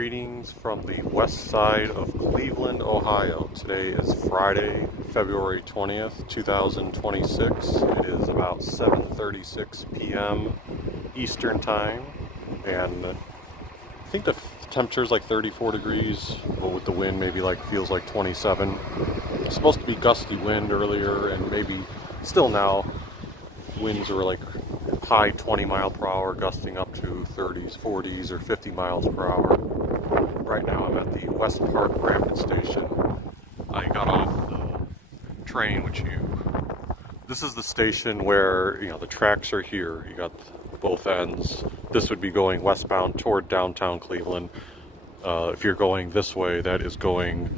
Greetings from the west side of Cleveland, Ohio. Today is Friday, February 20th, 2026. It is about 7:36 p.m. Eastern Time, and I think the temperature is like 34 degrees, but with the wind maybe feels like 27. It's supposed to be gusty wind earlier, and maybe still now. Winds are like high 20 mile per hour, gusting up to 30s, 40s, or 50 miles per hour. Right now I'm at the West Park Rampant Station. I got off the train, this is the station where, the tracks are here. You got both ends. This would be going westbound toward downtown Cleveland. If you're going this way, that is going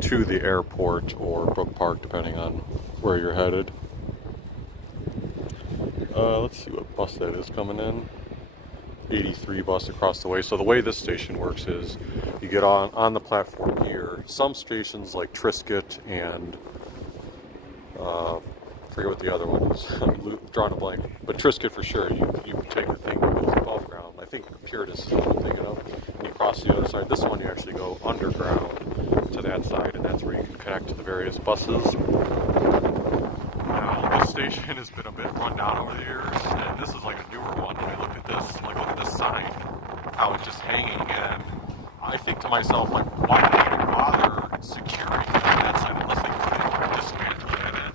to the airport or Brook Park, depending on where you're headed. Let's see what bus that is coming in. 83 bus across the way. So the way this station works is you get on the platform here. Some stations like Triscuit and forget what the other one is. I'm drawing a blank. But Triscuit for sure. You take the thing that goes above ground. I think Puritas is what I'm thinking of. And you cross the other side. This one you actually go underground to that side, and that's where you can connect to the various buses. Now, this station has been a bit run down over the years, and this is like a newer one. When I look at this, look at this sign, how it's just hanging, and I think to myself, why did they even bother securing that sign unless they couldn't dismantle it?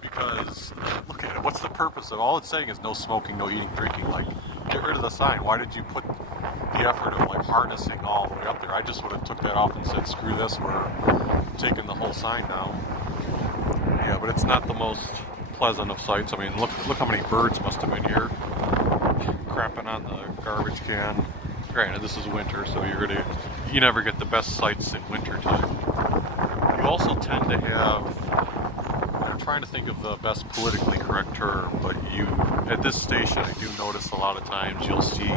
Because, look at it, what's the purpose of all it's saying is no smoking, no eating, drinking. Get rid of the sign. Why did you put the effort of harnessing all the way up there? I just would have took that off and said, screw this, we're taking the whole sign down. Yeah, but it's not the most pleasant of sights. I mean, look how many birds must have been here, crapping on the garbage can. Granted, this is winter, so you never get the best sights in winter time. You also tend to have, I'm trying to think of the best politically correct term, but at this station, I do notice a lot of times you'll see,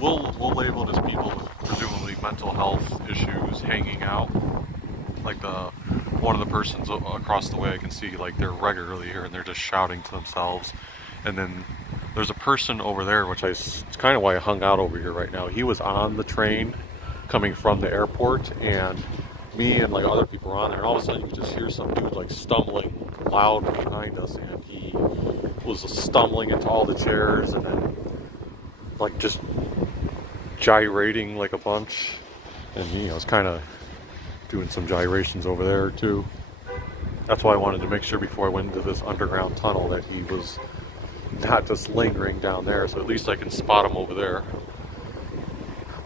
we'll label it as people with presumably mental health issues hanging out. One of the persons across the way, I can see they're regularly here and they're just shouting to themselves. And then there's a person over there, it's kind of why I hung out over here right now. He was on the train coming from the airport, and me and other people were on there, and all of a sudden you could just hear some dude stumbling loud behind us, and he was stumbling into all the chairs and then just gyrating a bunch, and it's kind of doing some gyrations over there too. That's why I wanted to make sure before I went into this underground tunnel that he was not just lingering down there, so at least I can spot him over there.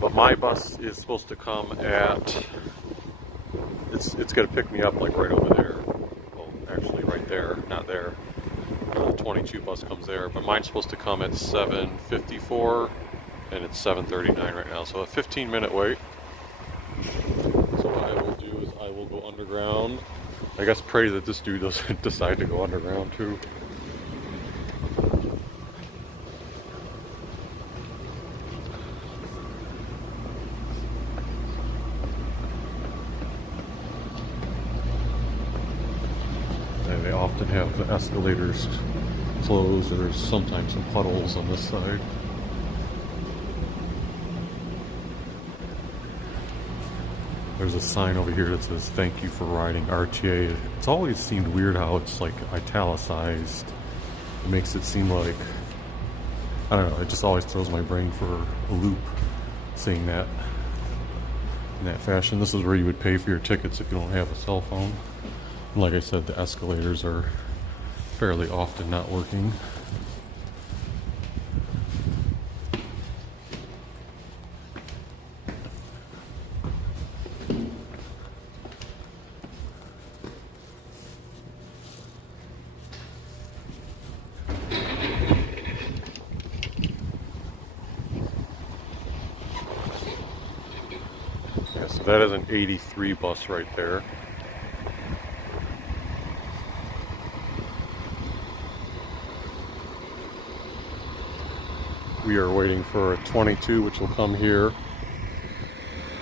But my bus is supposed to come at, it's going to pick me up right over there. Well, actually right there, not there. The 22 bus comes there, but mine's supposed to come at 7:54, and it's 7:39 right now, so a 15-minute wait. So what I will do is I will go underground. I guess pray that this dude doesn't decide to go underground too. And they often have the escalators closed, or there's sometimes some puddles on this side. There's a sign over here that says, "Thank you for riding RTA." It's always seemed weird how it's italicized. It makes it seem I don't know, it just always throws my brain for a loop seeing that in that fashion. This is where you would pay for your tickets if you don't have a cell phone. And like I said, the escalators are fairly often not working. So that is an 83 bus right there. We are waiting for a 22, which will come here.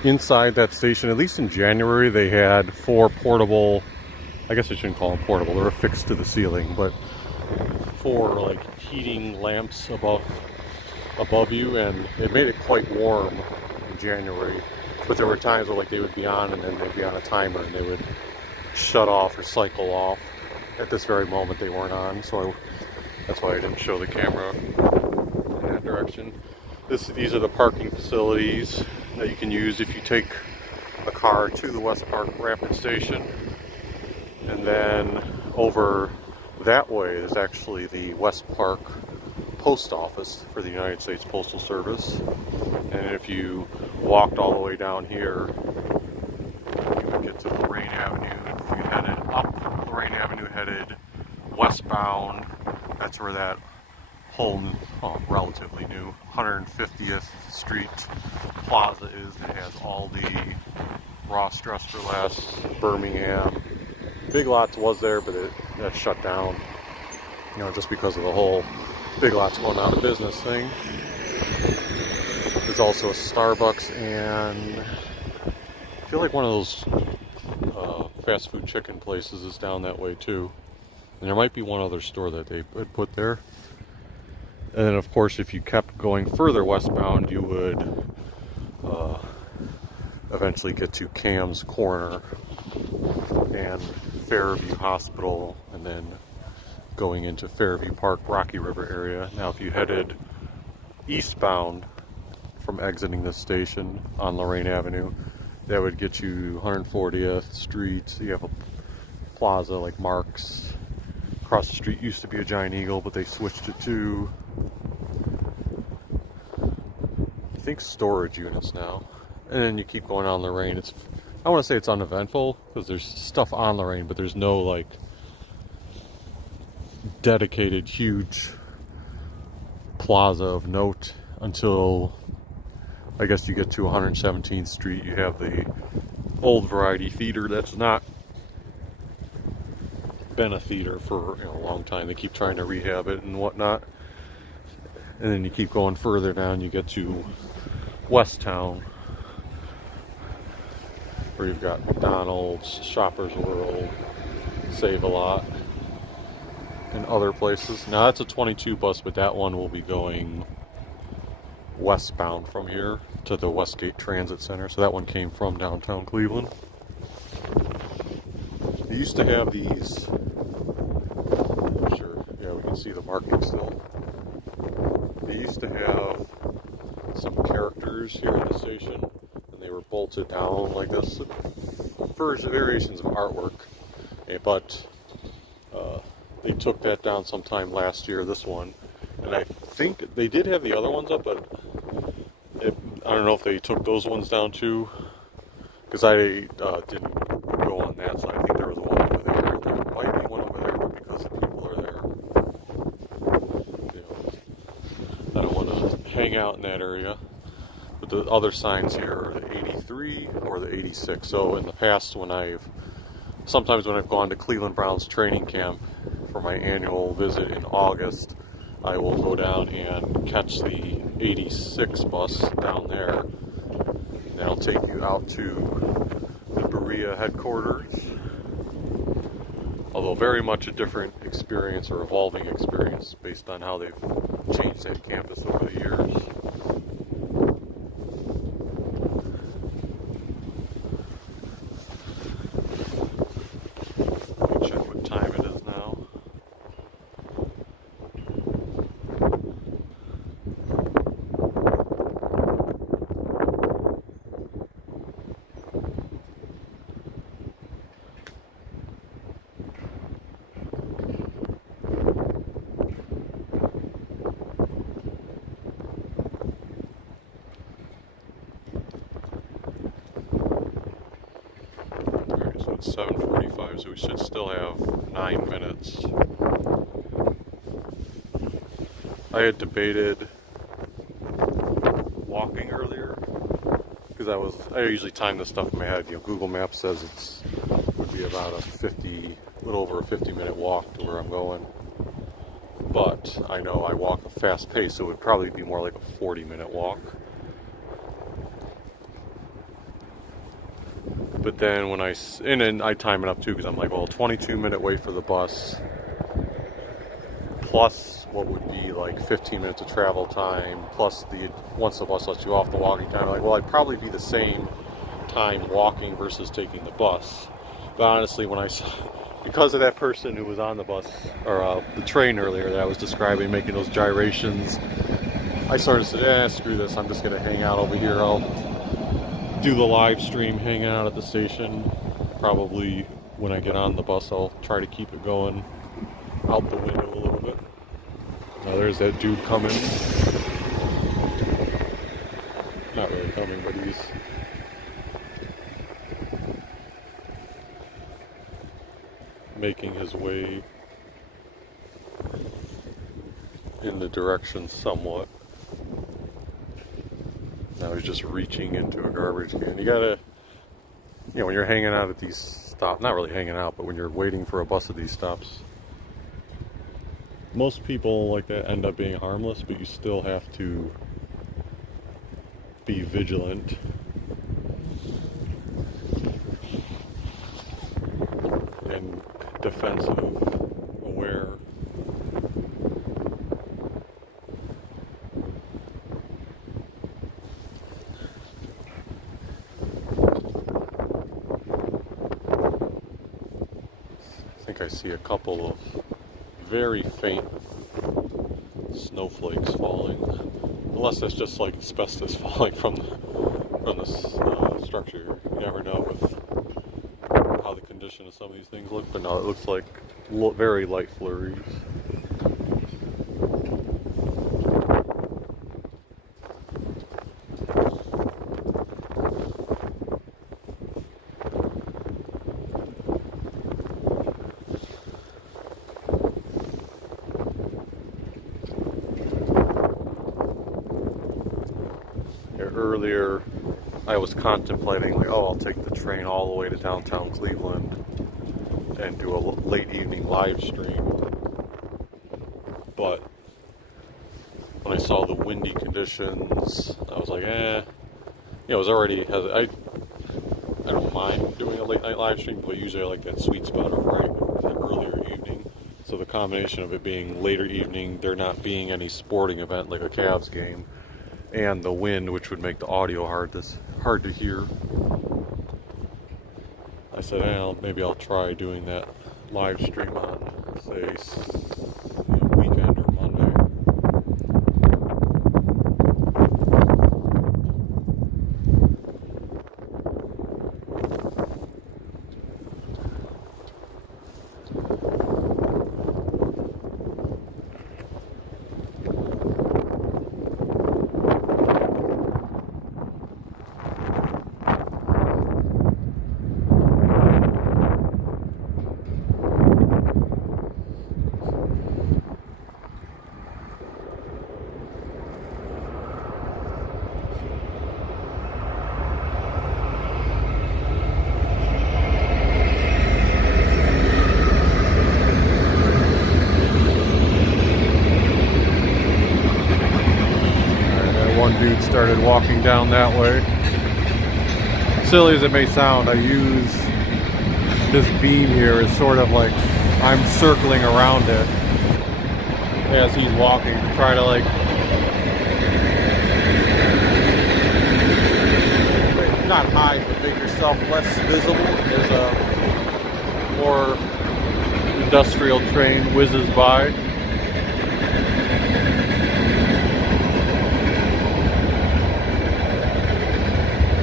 Inside that station, at least in January, they had 4 portable, I guess I shouldn't call them portable, they're affixed to the ceiling, but 4 heating lamps above above you, and it made it quite warm in January. But there were times where like they would be on and then they'd be on a timer and they would shut off or cycle off. At this very moment they weren't on, so that's why I didn't show the camera in that direction. These are the parking facilities that you can use if you take a car to the West Park Rapid Station. And then over that way is actually the West Park Post Office for the United States Postal Service. And if you walked all the way down here, you would get to Lorain Avenue. If you headed up Lorain Avenue, headed westbound, that's where that whole, relatively new 150th Street Plaza is that has all the Ross Dress for Less, Birmingham. Big Lots was there, but that shut down, just because of the whole Big Lots going out of business thing. There's also a Starbucks, and I feel like one of those fast food chicken places is down that way too. And there might be one other store that they put there. And then of course if you kept going further westbound, you would eventually get to Cam's Corner and Fairview Hospital, and then going into Fairview Park, Rocky River area. Now if you headed eastbound from exiting this station on Lorain Avenue, that would get you 140th Street. You have a plaza like Mark's. Across the street used to be a Giant Eagle, but they switched it to, I think, storage units now. And then you keep going on Lorain. I want to say it's uneventful because there's stuff on Lorain, but there's no like dedicated huge plaza of note until I guess you get to 117th Street. You have the Old Variety Theater that's not been a theater for a long time. They keep trying to rehab it and whatnot. And then you keep going further down, you get to West Town, where you've got McDonald's, Shoppers World, Save-A-Lot, and other places. Now that's a 22 bus, but that one will be going westbound from here to the Westgate Transit Center. So that one came from downtown Cleveland. They used to have these, we can see the marking still. They used to have some characters here in the station, and they were bolted down like this. Variations of artwork, but they took that down sometime last year, this one. And I think they did have the other ones up, but I don't know if they took those ones down too, because I didn't go on that side. I think there was one over there. There might be one over there, but because the people are there, I don't want to hang out in that area. But the other signs here are the 83 or the 86. So in the past, sometimes when I've gone to Cleveland Browns training camp for my annual visit in August, I will go down and catch the 86 bus down there. And that'll take you out to the Berea headquarters. Although very much a different experience or evolving experience based on how they've changed that campus over the years. Let me check what time it is now. It's 7:45, so we should still have 9 minutes. I had debated walking earlier because I usually time this stuff in my head. Google Maps says it would be about a little over a 50-minute walk to where I'm going. But I know I walk a fast pace, so it would probably be more like a 40-minute walk. But then and then I time it up too, because I'm like, well, 22-minute wait for the bus, plus what would be like 15 minutes of travel time, plus once the bus lets you off, the walking time. Like, well, I'd probably be the same time walking versus taking the bus. But honestly, when I saw, because of that person who was on the bus, or the train earlier that I was describing, making those gyrations, I started to say, screw this, I'm just going to hang out over here. I'll do the live stream, hang out at the station. Probably when I get on the bus, I'll try to keep it going out the window a little bit. Now there's that dude coming. Not really coming, but he's making his way in the direction somewhat. Now he's just reaching into a garbage can. You gotta, when you're hanging out at these stops, not really hanging out, but when you're waiting for a bus at these stops, most people like that end up being harmless, but you still have to be vigilant and defensive, aware. I think I see a couple of very faint snowflakes falling, unless that's just like asbestos falling from the structure. You never know with how the condition of some of these things look, but no, it looks like very light flurries. Earlier, I was contemplating, like, oh, I'll take the train all the way to downtown Cleveland and do a late evening live stream. But when I saw the windy conditions, I was like, it was already, I don't mind doing a late night live stream, but usually I like that sweet spot of right in the earlier evening. So the combination of it being later evening, there not being any sporting event like a Cavs game, and the wind, which would make the audio hard to hear, I said, maybe I'll try doing that live stream on, say, weekend or Monday. One dude started walking down that way. Silly as it may sound, I use this beam here as sort of like I'm circling around it as he's walking to try to not hide, but make yourself less visible as a more industrial train whizzes by.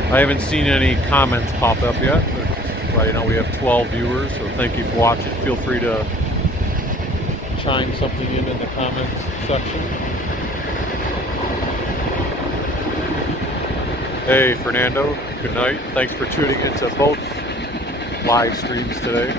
I haven't seen any comments pop up yet. Right now we have 12 viewers, so thank you for watching. Feel free to chime something in the comments section. Hey Fernando, good night. Thanks for tuning into both live streams today.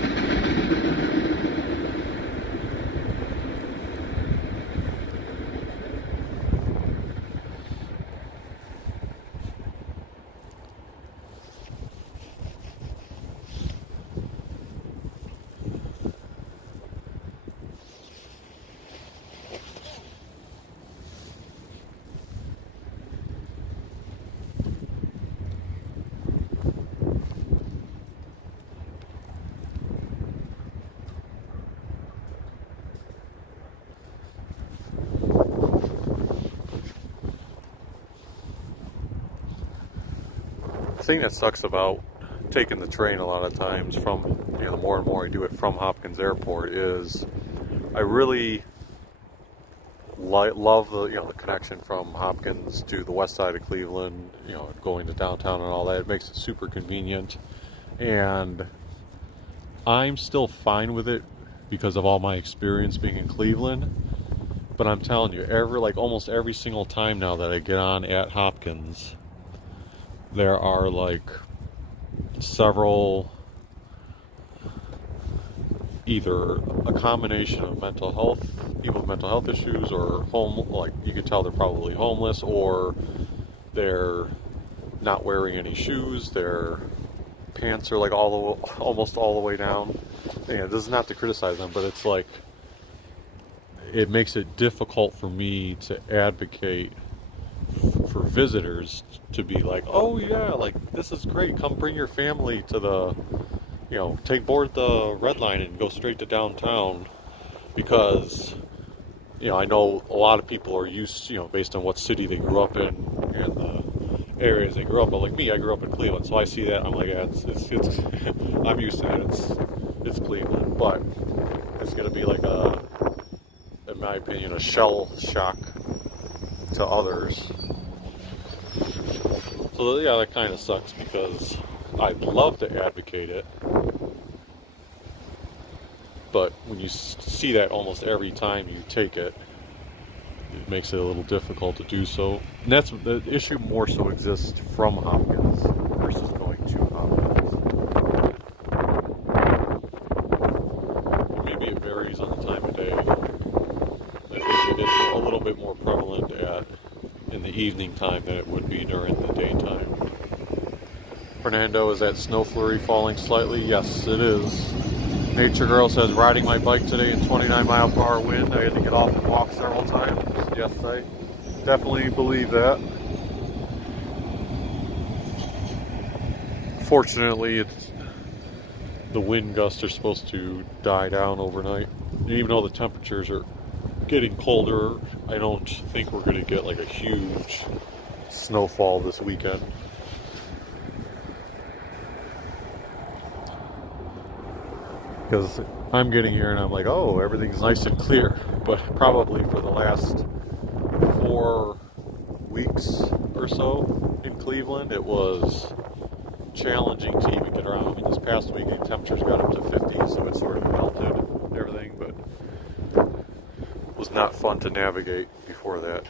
thing that sucks about taking the train a lot of times from, the more and more I do it from Hopkins Airport is I really love the connection from Hopkins to the west side of Cleveland, going to downtown and all that. It makes it super convenient, and I'm still fine with it because of all my experience being in Cleveland. But I'm telling you, almost every single time now that I get on at Hopkins, there are several, either a combination of people with mental health issues, or you could tell they're probably homeless, or they're not wearing any shoes, their pants are almost all the way down. And this is not to criticize them, but it's it makes it difficult for me to advocate for visitors to be oh yeah, this is great, come bring your family to the, board the red line and go straight to downtown, because I know a lot of people are used, based on what city they grew up in and the areas they grew up in. Like me, I grew up in Cleveland, so I see that, I'm yeah, it's I'm used to it, it's Cleveland. But it's gonna be in my opinion, a shell shock to others. So yeah, that kind of sucks, because I'd love to advocate it, but when you see that almost every time you take it, it makes it a little difficult to do so. And that's the issue, more so exists from Hopkins versus going to Hopkins. Maybe it varies on the time of day. I think it is a little bit more prevalent in the evening time than it would be during the daytime. Fernando, is that snow flurry falling slightly? Yes, it is. Nature Girl says, riding my bike today in 29-mile-per-hour wind. I had to get off and walk several times. Yes, I definitely believe that. Fortunately, the wind gusts are supposed to die down overnight. And even though the temperatures are getting colder, I don't think we're going to get a huge snowfall this weekend. Because I'm getting here and I'm oh, everything's nice and clear. But probably for the last 4 weeks or so in Cleveland, it was challenging to even get around. I mean, this past week, the temperatures got up to 50, so it sort of melted and everything, but it was not fun to navigate before that.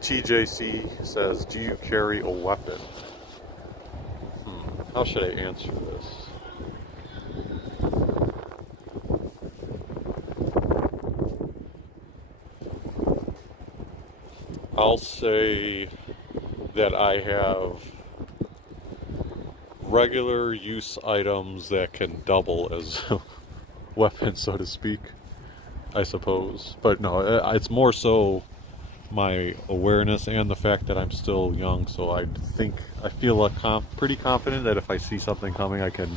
TJC says, do you carry a weapon? How should I answer this? I'll say that I have regular use items that can double as weapons, so to speak, I suppose. But no, it's more so my awareness and the fact that I'm still young, so I feel pretty confident that if I see something coming, I can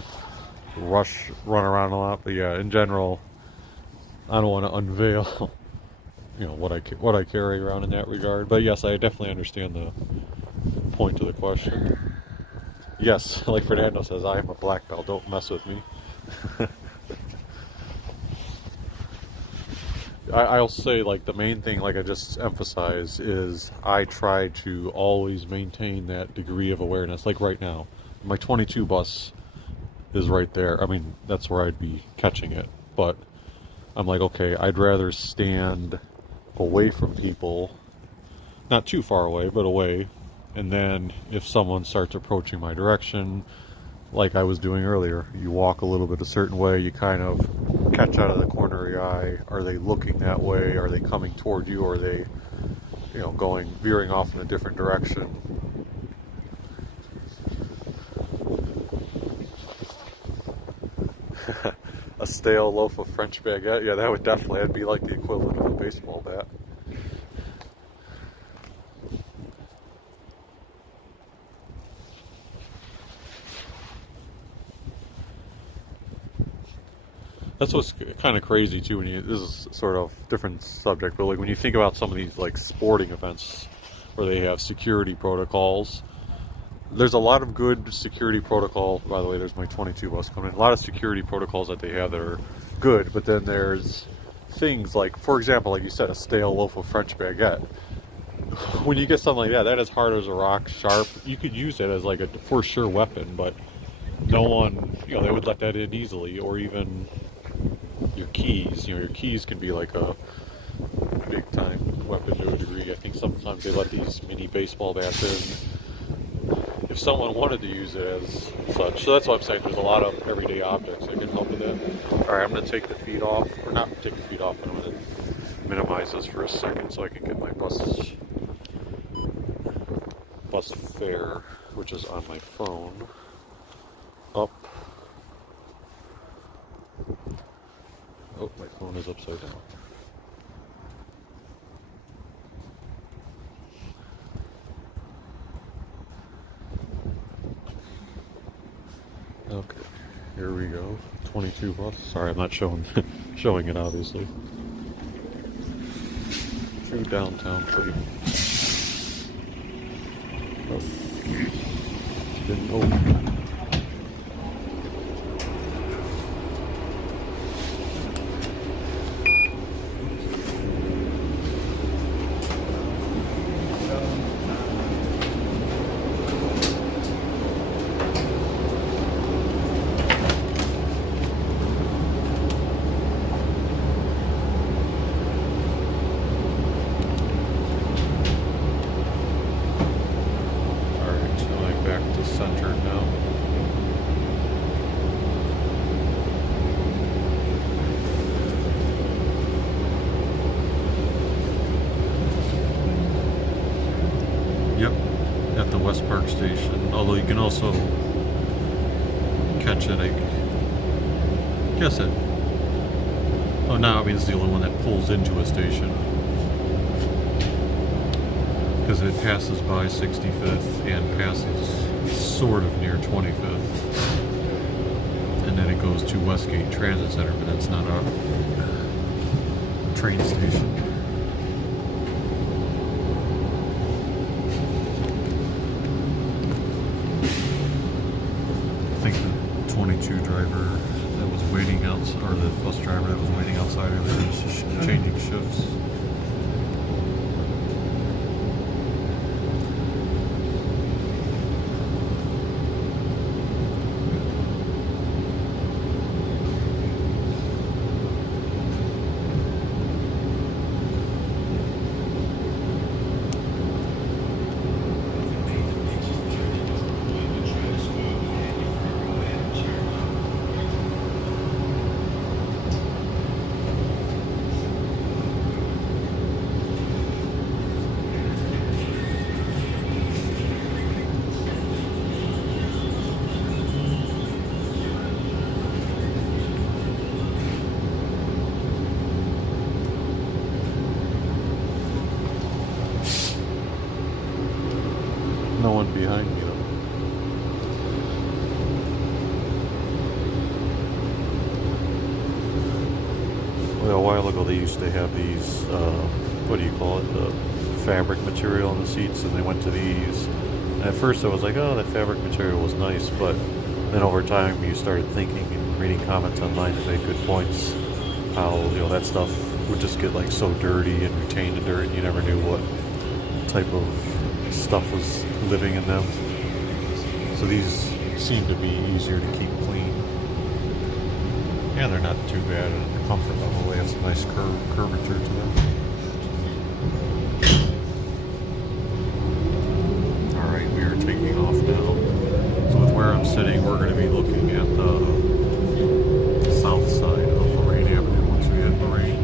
run around a lot. But yeah, in general, I don't want to unveil what I carry around in that regard. But yes, I definitely understand the point of the question. Yes, like Fernando says, I am a black belt, don't mess with me. I'll say the main thing, I just emphasized, is I try to always maintain that degree of awareness. Right now, my 22 bus is right there. I mean, that's where I'd be catching it. But I'm okay, I'd rather stand away from people, not too far away, but away, and then if someone starts approaching my direction, like I was doing earlier, you walk a little bit a certain way, you kind of catch out of the corner of your eye, are they looking that way, are they coming toward you, or are they veering off in a different direction. A stale loaf of French baguette, yeah, that'd be like the equivalent of a baseball bat. That's what's kind of crazy too. This is sort of different subject, but when you think about some of these sporting events where they have security protocols, there's a lot of good security protocol. By the way, there's my 22 bus coming in. A lot of security protocols that they have that are good, but then there's things like, for example, like you said, a stale loaf of French baguette. When you get something like that, that is hard as a rock, sharp. You could use it as like a for sure weapon, but no one, they would let that in easily. Or even your keys. Your keys can be like a big time weapon to a degree. I think sometimes they let these mini baseball bats in if someone wanted to use it as such. So that's what I'm saying. There's a lot of everyday objects that can help with that. All right, I'm going to take the feet off, or not take the feet off, but I'm going to minimize this for a second so I can get my bus fare, which is on my phone, up. Oh, my phone is upside down. Okay, here we go. 22 bus. Sorry, I'm not showing it obviously. Through downtown Cleveland. Oh, didn't open. Centered now. Yep, at the West Park station. Although you can also catch it, I guess it. Oh, now I mean it's the only one that pulls into a station. Because it passes by 65th and passes sort of near 25th, and then it goes to Westgate Transit Center, but that's not a train station. I think the 22 driver that was waiting outside, or the bus driver that was waiting outside earlier, was just changing shifts. No one behind me though. Well, a while ago they used to have these, what do you call it, the fabric material on the seats, and they went to these. And at first I was like, oh, that fabric material was nice, but then over time you started thinking and reading comments online that made good points, how, that stuff would just get like so dirty and retain the dirt, and you never knew what type of stuff was living in them. So these seem to be easier to keep clean. Yeah, they're not too bad at the comfort level. They have some nice curvature to them. Alright, we are taking off now. So with where I'm sitting, we're going to be looking at the south side of Lorain Avenue once we hit Lorain.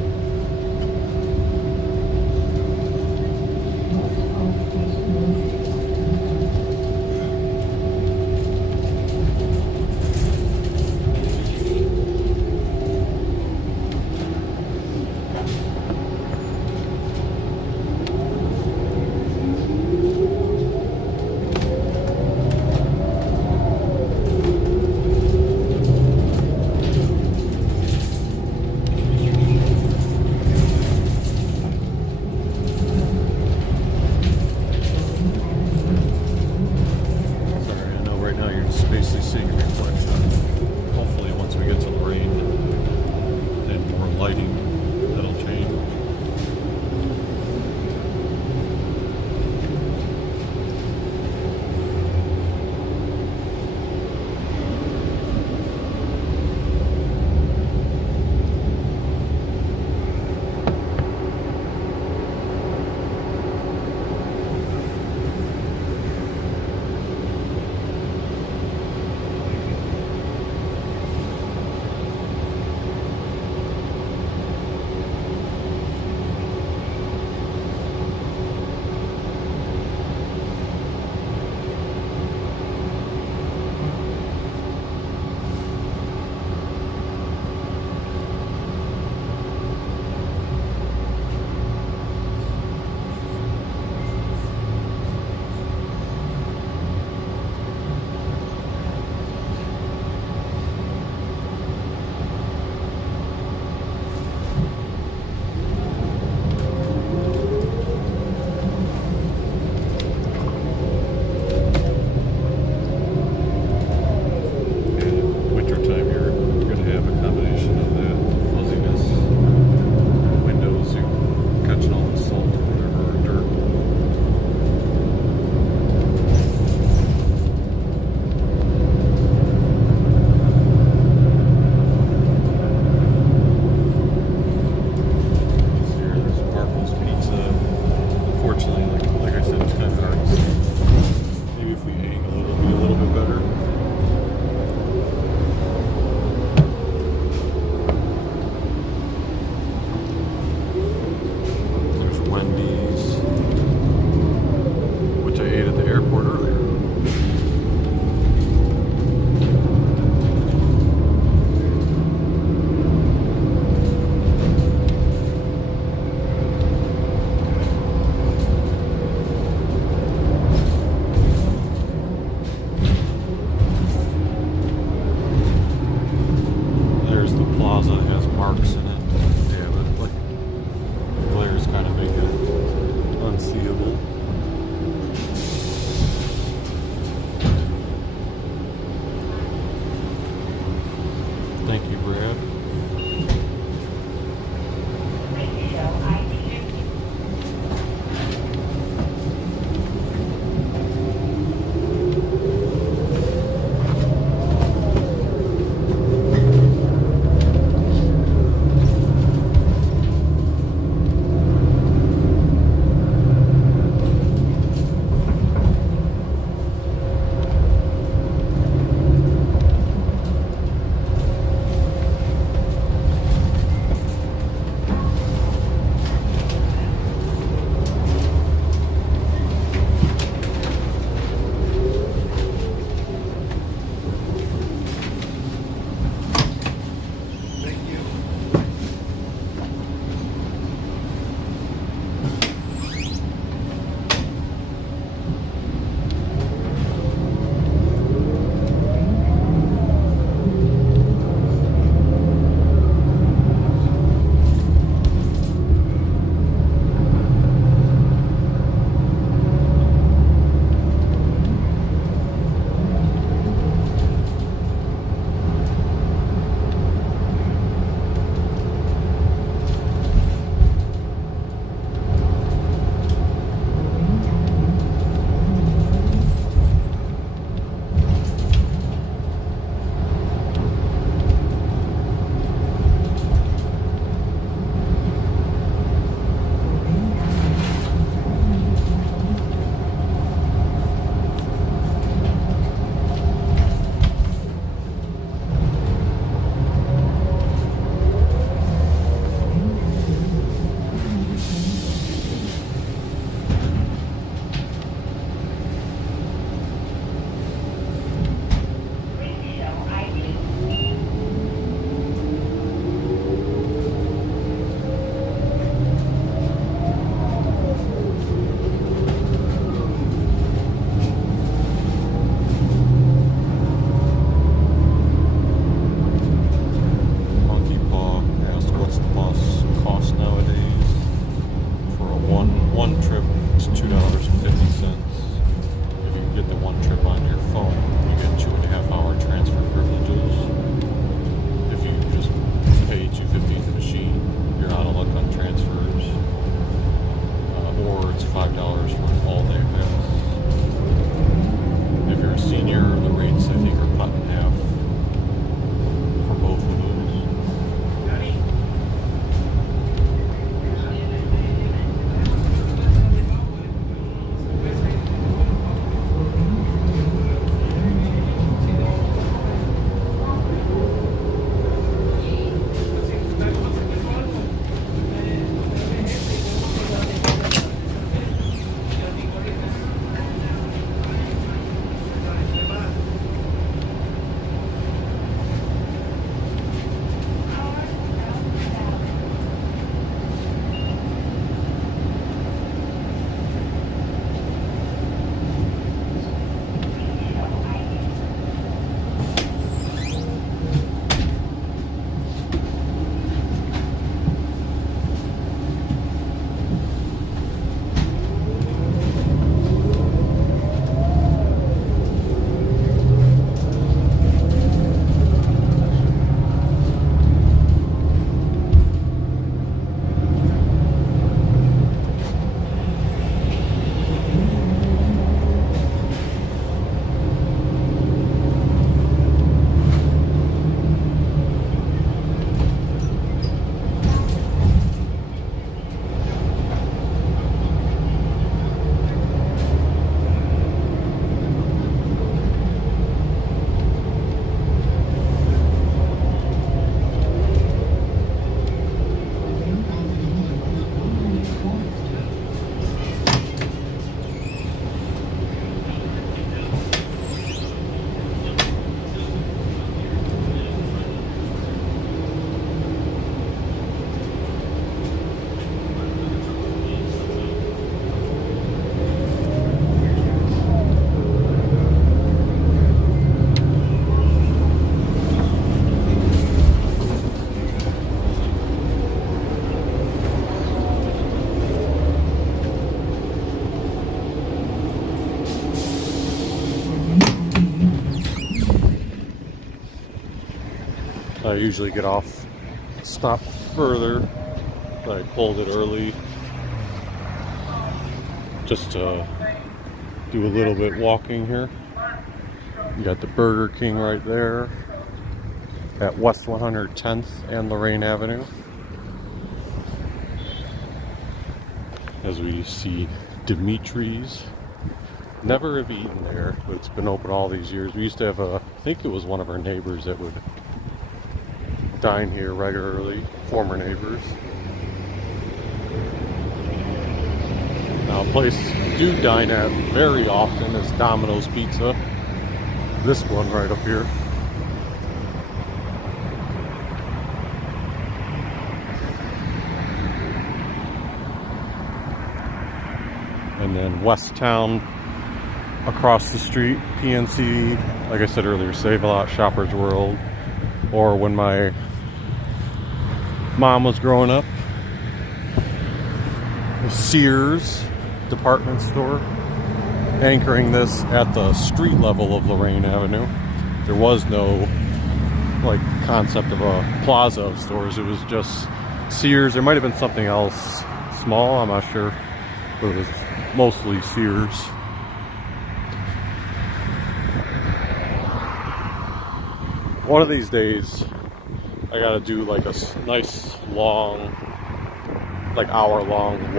plaza has marks in it. Yeah, but like glares kind of make it unseeable. Thank you, Brad. I usually get off, stop further, but I pulled it early just to do a little bit walking here. You got the Burger King right there at West 110th and Lorain Avenue. As we see Dimitri's. Never have eaten there, but it's been open all these years. We used to have I think it was one of our neighbors that would dine here regularly, former neighbors. Now, a place I do dine at very often is Domino's Pizza. This one right up here. And then West Town across the street, PNC, like I said earlier, Save-A-Lot, Shoppers World. Or when my mom was growing up, Sears department store, anchoring this at the street level of Lorain Avenue. There was no like concept of a plaza of stores. It was just Sears. There might have been something else small, I'm not sure, but it was mostly Sears. One of these days I gotta do like a nice long, like hour-long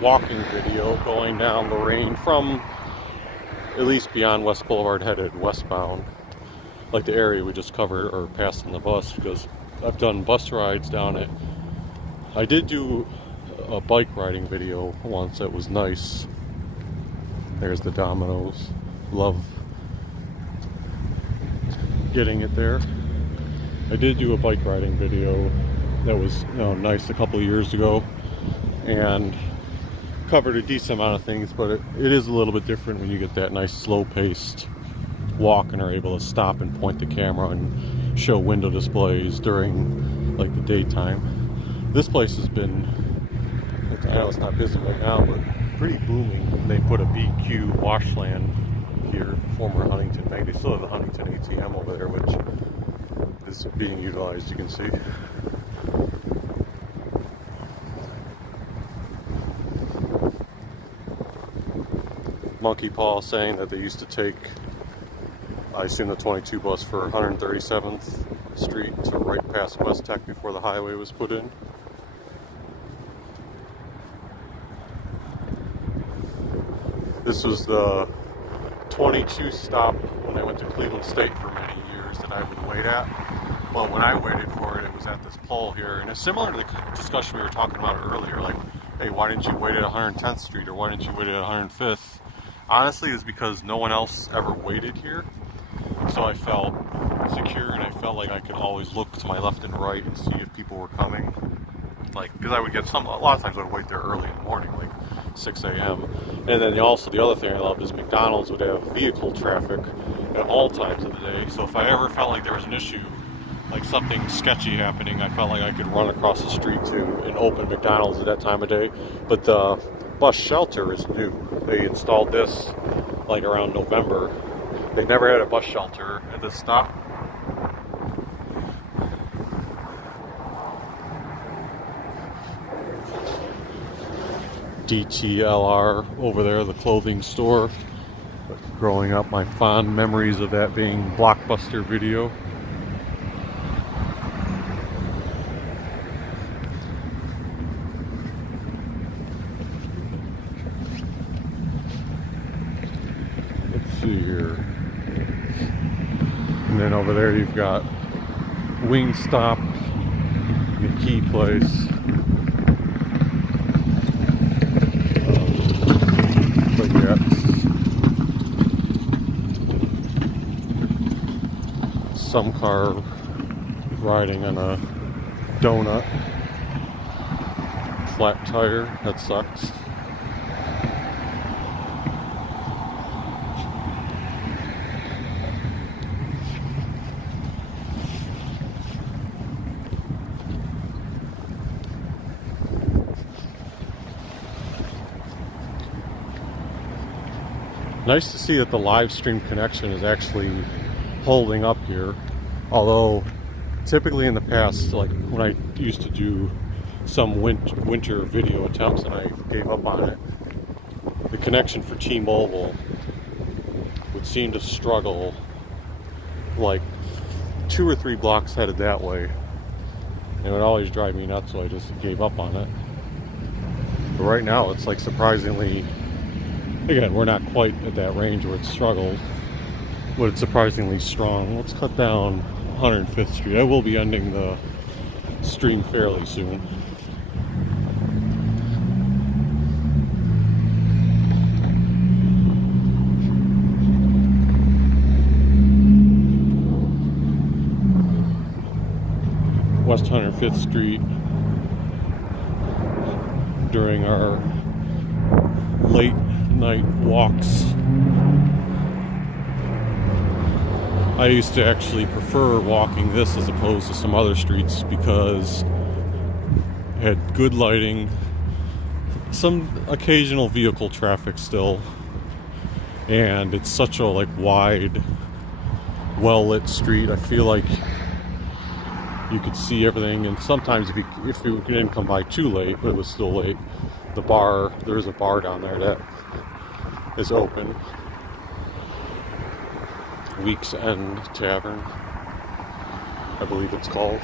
walking video going down Lorain from at least beyond West Boulevard headed westbound, like the area we just covered or passed in the bus, because I've done bus rides down it. I did do a bike riding video once that was nice. There's the Domino's. Love getting it there. I did do a bike riding video that was nice a couple of years ago and covered a decent amount of things, but it is a little bit different when you get that nice slow-paced walk and are able to stop and point the camera and show window displays during like the daytime. This place has been, I know it's not busy right now, but pretty booming. They put a BQ washland here, former Huntington Bank. They still have the Huntington ATM over there, which is being utilized, you can see. Monkey Paw saying that they used to take, I assume, the 22 bus for 137th Street to right past West Tech before the highway was put in. This was the 22 stop when I went to Cleveland State for many years that I would wait at. But when I waited for it, it was at this pole here. And it's similar to the discussion we were talking about earlier. Like, hey, why didn't you wait at 110th Street or why didn't you wait at 105th? Honestly, it's because no one else ever waited here. So I felt secure and I felt like I could always look to my left and right and see if people were coming. Like, because I would get a lot of times I would wait there early in the morning, like 6 a.m. And then also the other thing I loved is McDonald's would have vehicle traffic at all times of the day. So if I ever felt like there was an issue, like something sketchy happening, I felt like I could run across the street to an open McDonald's at that time of day. But the bus shelter is new. They installed this like around November. They never had a bus shelter at this stop. DTLR over there, the clothing store. But growing up, my fond memories of that being Blockbuster Video. Let's see here. And then over there you've got Wingstop, the Key Place. Some car riding on a donut, flat tire, that sucks. Nice to see that the live stream connection is actually holding up here, although typically in the past, like when I used to do some winter video attempts and I gave up on it, the connection for T-Mobile would seem to struggle like 2 or 3 blocks headed that way. And it would always drive me nuts, so I just gave up on it. But right now, it's like surprisingly, again, we're not quite at that range where it struggled, but it's surprisingly strong. Let's cut down 105th Street. I will be ending the stream fairly soon. West 105th Street during our late night walks. I used to actually prefer walking this as opposed to some other streets because it had good lighting, some occasional vehicle traffic still, and it's such a like wide, well-lit street. I feel like you could see everything, and sometimes if you didn't come by too late, but it was still late, there is a bar down there that is open. Week's End Tavern, I believe it's called.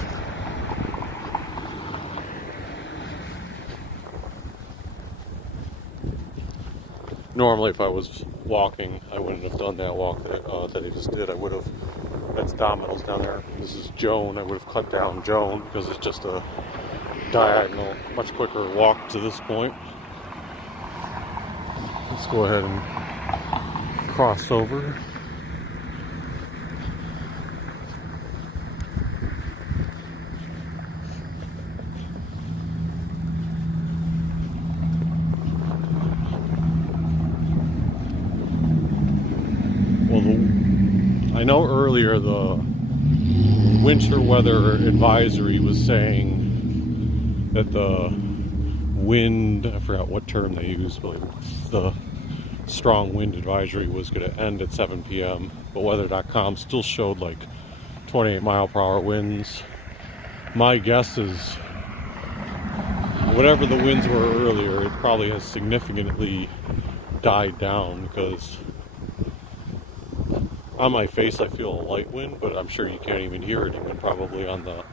Normally, if I was walking, I wouldn't have done that walk that I just did. I would have. That's Domino's down there. This is Joan. I would have cut down Joan because it's just a diagonal, much quicker walk to this point. Let's go ahead and cross over. I know earlier the winter weather advisory was saying that the wind, I forgot what term they used, but the strong wind advisory was going to end at 7 p.m. But weather.com still showed like 28 mile per hour winds. My guess is whatever the winds were earlier, it probably has significantly died down because on my face I feel a light wind, but I'm sure you can't even hear it even probably on the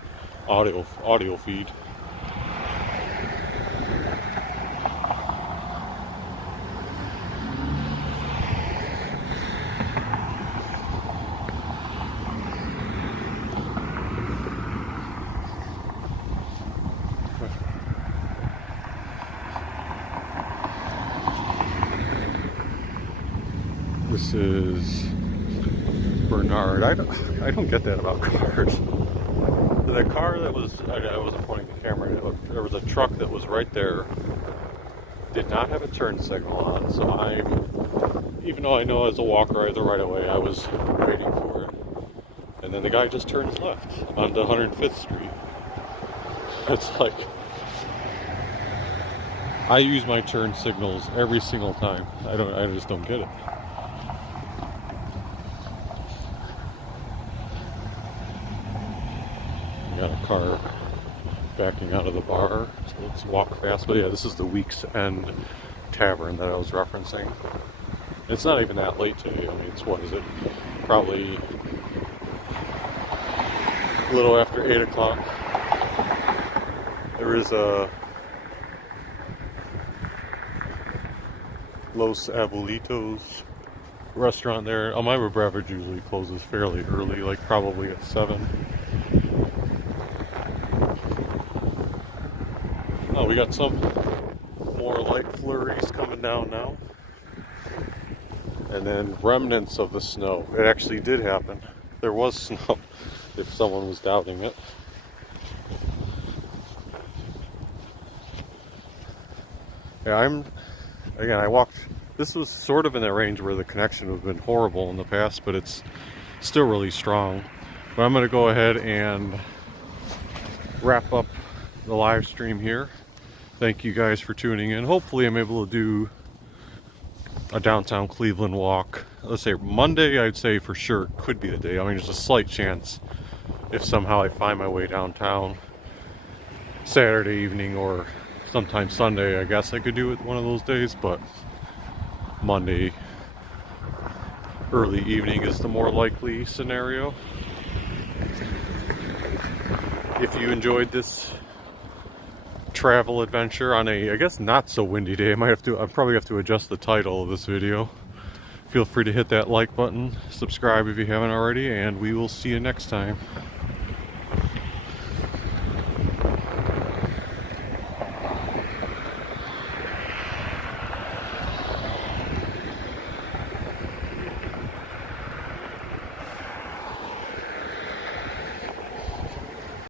audio feed. This is Bernard. I don't get that about cars. The car that was, I wasn't pointing the camera at it, there was a truck that was right there, did not have a turn signal on, so even though I know as a walker I have the right of way, I was waiting for it. And then the guy just turns left onto 105th Street. It's like, I use my turn signals every single time. I just don't get it. Got a car backing out of the bar, so let's walk fast. But yeah, this is the Week's End Tavern that I was referencing. It's not even that late today. I mean, it's, what is it? Probably a little after 8 o'clock. There is a Los Abuelitos restaurant there. Elmira Beverage usually closes fairly early, like probably at 7. Oh, we got some more light flurries coming down now. And then remnants of the snow. It actually did happen. There was snow, if someone was doubting it. Yeah, I walked, this was sort of in that range where the connection has been horrible in the past, but it's still really strong. But I'm going to go ahead and wrap up the live stream here. Thank you guys for tuning in. Hopefully I'm able to do a downtown Cleveland walk. Let's say Monday, I'd say for sure could be the day. I mean, there's a slight chance if somehow I find my way downtown Saturday evening or sometime Sunday, I guess I could do it one of those days, but Monday early evening is the more likely scenario. If you enjoyed this travel adventure on a, I guess, not so windy day, I'll probably have to adjust the title of this video. Feel free to hit that like button, subscribe if you haven't already, and we will see you next time.